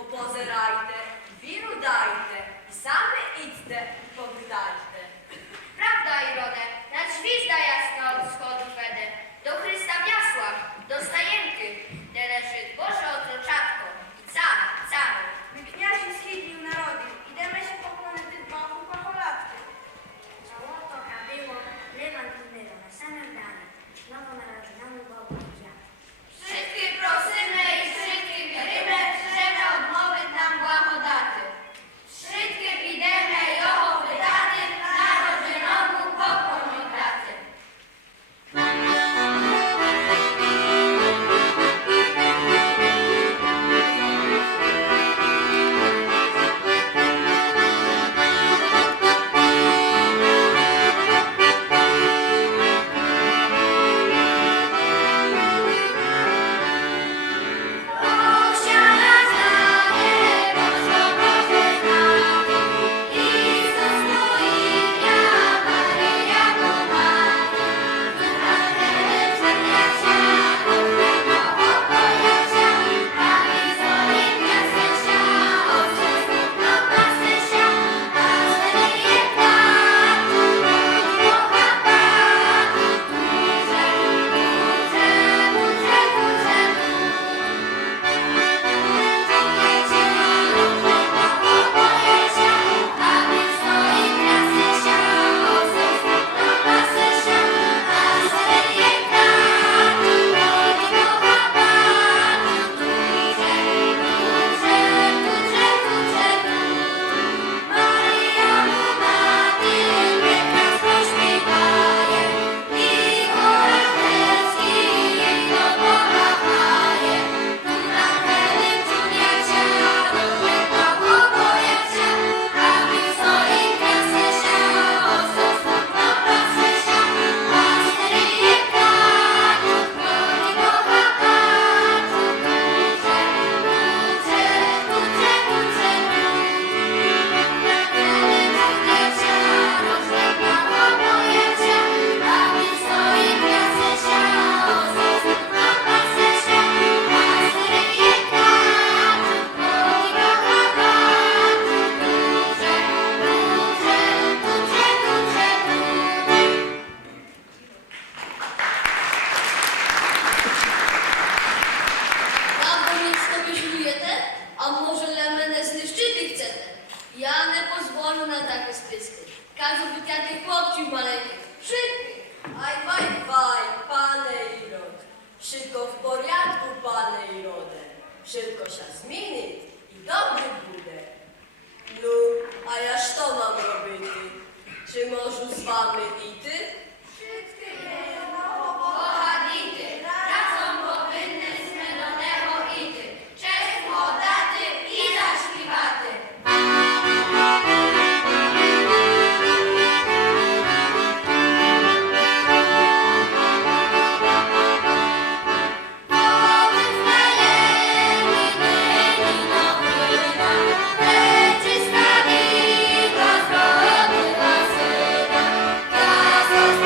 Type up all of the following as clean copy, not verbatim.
Попозирайте, віру дайте, і саме ідьте, повидайте. Правda, Irodę, na drzwi zda jasno od schodów wedę. Do Chrysta w jasłach, do stajenki, gdzie leży Boże otroczatko i caro. My kniazi schiednił narody, idemy się pokloniti Bogu pacholatki. Złoto kabyło, lewant umyło na samym dane, nowonarodzonemu Bogu działa. Wszystkie prosymy i wszystkie wierymy, żeby odmowy nam błahodaty. Wszystkie pidemy joho wydaty, narodzionemu pokłon oddaty. A może dla мене знищити chcете? Я не позволю на таке списки. Кажу, витяти хлопців маленьких. Швидкий. Aj, waj, pane Irod. Wszystko w porядku, pane Irodę. Wszystko się zmieni i dobry буде. No, a ja що mam робити? Czy можу з вами іти? Boha dity, razem powinny smy do niego ity. Cześć młodaty i zaśpiewaty. Gwiazdo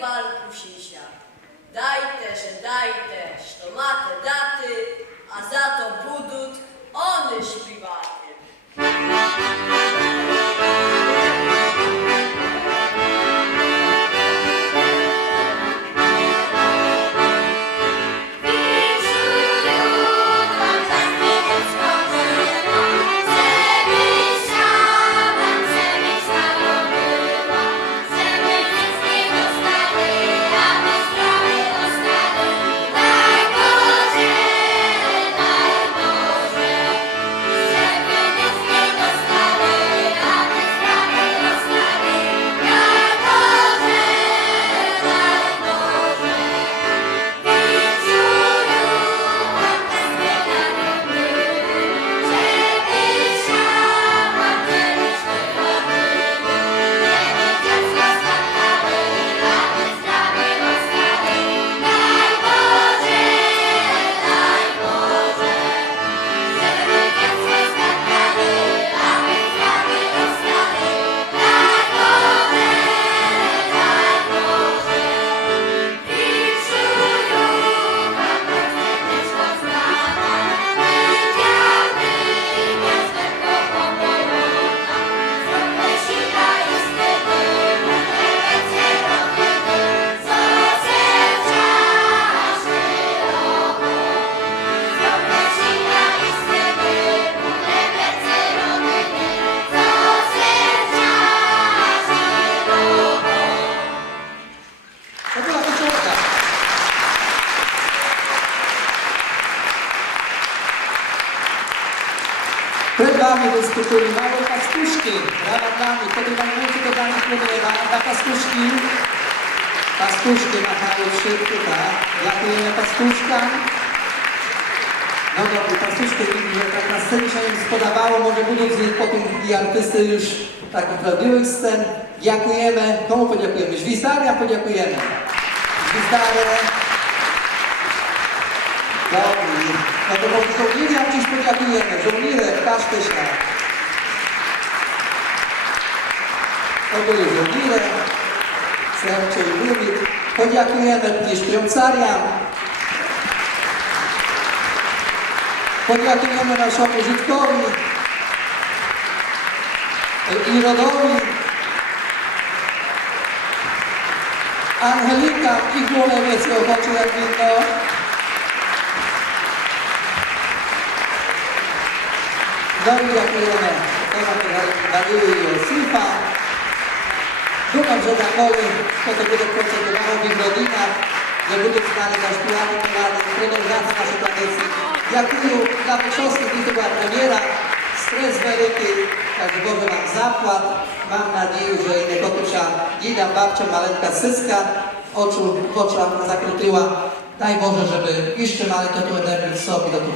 balku sisia. Dajte, što mate daty, a za to budut one śpiwaty. To była końcówka. Przed wami dyskutują małe pastuszki. Brawa dla nich. Podejmujcie to dla nich problema. Dla pastuszki. Pastuszki machają szybko, tak? Dziękujemy pastuszkam. No dobrze, pastuszki, że tak na scenie się im spodobało. Może będą z nich potem i artysty już takich prawdziwych scen. Dziękujemy. Komu podziękujemy? Żwizdariam podziękujemy. Żwizdary. Dobry. No to może żołnierzom dziś podziękujemy. Żołnierze, każdy się. To byli żołnierze. Serce i lubi. Podziękujemy dziś trącariam. Podziękujemy naszemu Żydkowi i rodowi. Angelika i Głolewiec ochoczu jak winno. No i dziękujemy Dariu i Josifa. Думam, że na kole, kto to będzie procedowało w ich rodzinach, że będą znali na śpiewały, продовжати nasze tradycje. Dziękuję dla Wyszoskich, to była premiera. Stres wielki, także Boże Wam zapłat. Mam nadzieję, że inne kotusia, dzida, babcia, maleńka syska, w oczach zakrytyła. Daj Boże, żeby jeszcze mali to tu energii w sobie do tu